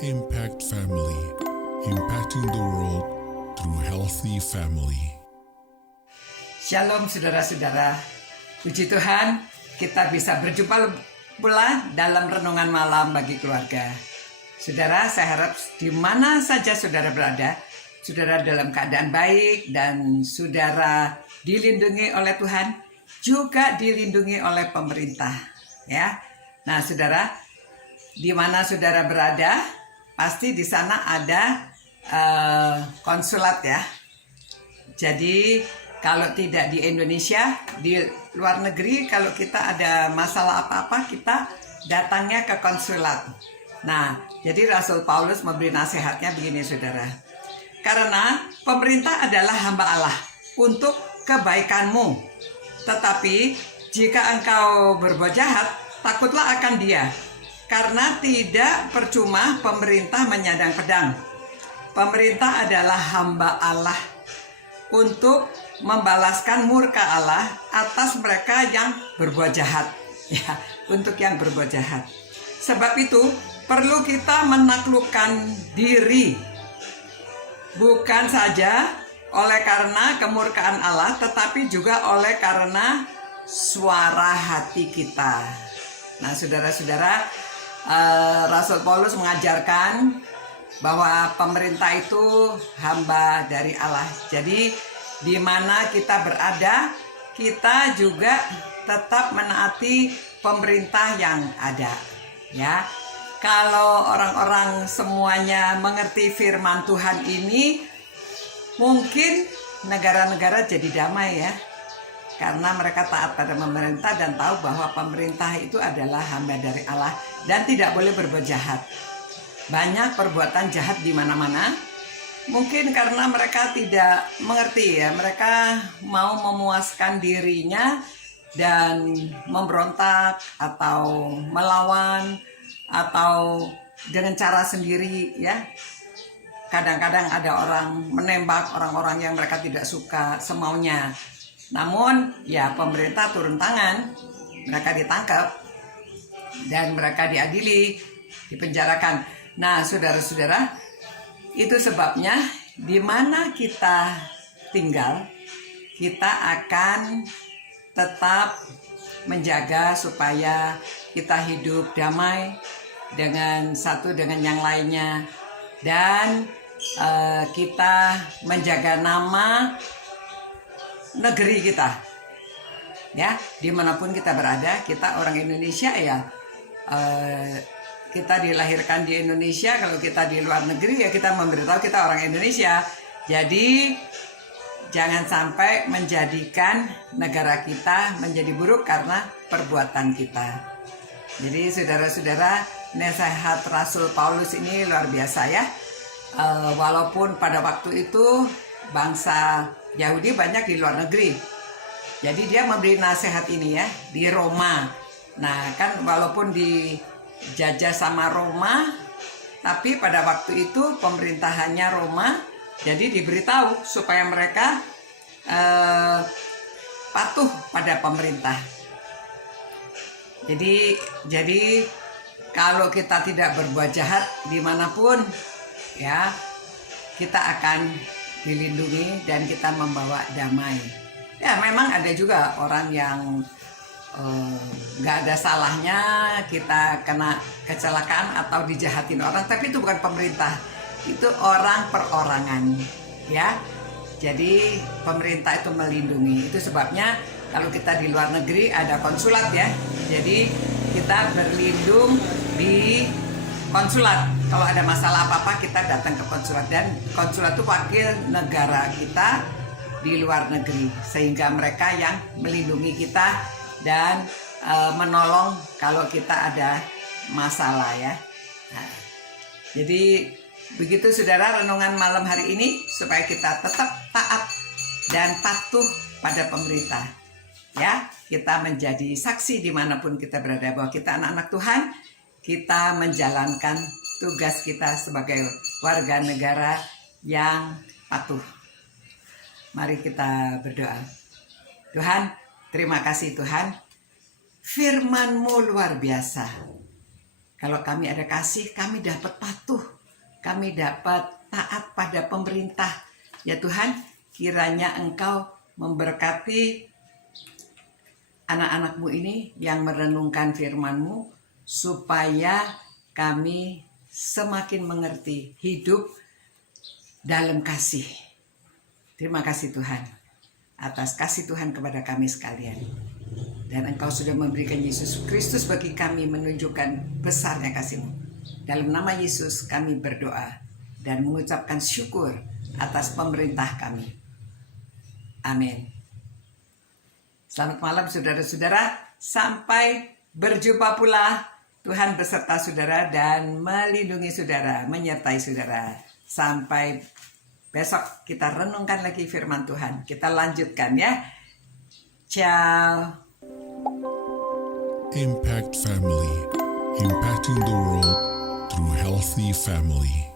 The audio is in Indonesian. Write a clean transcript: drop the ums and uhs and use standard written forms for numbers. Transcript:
Impact Family, impacting the world through healthy family. Shalom saudara-saudara, puji Tuhan kita bisa berjumpa pula dalam renungan malam bagi keluarga. Saudara, saya harap di mana saja saudara berada, saudara dalam keadaan baik dan saudara dilindungi oleh Tuhan, juga dilindungi oleh pemerintah. Ya, nah saudara, di mana saudara berada, pasti di sana ada konsulat ya. Jadi kalau tidak di Indonesia, di luar negeri, kalau kita ada masalah apa-apa, kita datangnya ke konsulat. Nah, jadi Rasul Paulus memberi nasihatnya begini saudara. Karena pemerintah adalah hamba Allah untuk kebaikanmu. Tetapi jika engkau berbuat jahat, takutlah akan dia. Karena tidak percuma pemerintah menyandang pedang. Pemerintah adalah hamba Allah untuk membalaskan murka Allah atas mereka yang berbuat jahat. Ya, untuk yang berbuat jahat. Sebab itu perlu kita menaklukkan diri. Bukan saja oleh karena kemurkaan Allah, tetapi juga oleh karena suara hati kita. Nah, saudara-saudara, Rasul Paulus mengajarkan bahwa pemerintah itu hamba dari Allah. Jadi di mana kita berada, kita juga tetap menaati pemerintah yang ada. Ya, kalau orang-orang semuanya mengerti firman Tuhan ini, mungkin negara-negara jadi damai ya. Karena mereka taat pada pemerintah dan tahu bahwa pemerintah itu adalah hamba dari Allah dan tidak boleh berbuat jahat. Banyak perbuatan jahat di mana-mana. Mungkin karena mereka tidak mengerti ya, mereka mau memuaskan dirinya dan memberontak atau melawan atau dengan cara sendiri ya. Kadang-kadang ada orang menembak orang-orang yang mereka tidak suka semaunya. Namun ya pemerintah turun tangan, mereka ditangkap dan mereka diadili, dipenjarakan. Nah saudara-saudara, itu sebabnya di mana kita tinggal, kita akan tetap menjaga supaya kita hidup damai dengan satu dengan yang lainnya. Dan kita menjaga nama negeri kita ya, dimanapun kita berada. Kita orang Indonesia ya, kita dilahirkan di Indonesia. Kalau kita di luar negeri ya kita memberitahu kita orang Indonesia. Jadi jangan sampai menjadikan negara kita menjadi buruk karena perbuatan kita. Jadi saudara-saudara, nasihat Rasul Paulus ini luar biasa ya. Walaupun pada waktu itu bangsa Yahudi banyak di luar negeri. Jadi dia memberi nasihat ini ya di Roma. Nah kan walaupun dijajah sama Roma, tapi pada waktu itu pemerintahannya Roma. Jadi diberitahu supaya mereka patuh pada pemerintah. Jadi kalau kita tidak berbuat jahat dimanapun ya, kita akan dilindungi dan kita membawa damai. Ya memang ada juga orang yang gak ada salahnya kita kena kecelakaan atau dijahatin orang, tapi itu bukan pemerintah, itu orang perorangan ya. Jadi pemerintah itu melindungi. Itu sebabnya kalau kita di luar negeri ada konsulat ya, jadi kita berlindung di konsulat. Kalau ada masalah apa-apa kita datang ke konsulat, dan konsulat itu wakil negara kita di luar negeri, sehingga mereka yang melindungi kita dan menolong kalau kita ada masalah ya. Nah, jadi begitu saudara renungan malam hari ini, supaya kita tetap taat dan patuh pada pemerintah ya. Kita menjadi saksi dimanapun kita berada bahwa kita anak-anak Tuhan, kita menjalankan tugas kita sebagai warga negara yang patuh. Mari kita berdoa. Tuhan, terima kasih Tuhan. Firman-Mu luar biasa. Kalau kami ada kasih, kami dapat patuh. Kami dapat taat pada pemerintah. Ya Tuhan, kiranya Engkau memberkati anak-anak-Mu ini yang merenungkan firman-Mu, supaya kami semakin mengerti hidup dalam kasih. Terima kasih Tuhan atas kasih Tuhan kepada kami sekalian. Dan Engkau sudah memberikan Yesus Kristus bagi kami, menunjukkan besarnya kasih-Mu. Dalam nama Yesus kami berdoa dan mengucapkan syukur atas pemerintah kami. Amin. Selamat malam saudara-saudara. Sampai berjumpa pula. Tuhan beserta saudara dan melindungi saudara, menyertai saudara. Sampai besok kita renungkan lagi firman Tuhan. Kita lanjutkan ya. Ciao. Impact Family, impacting the world through healthy family.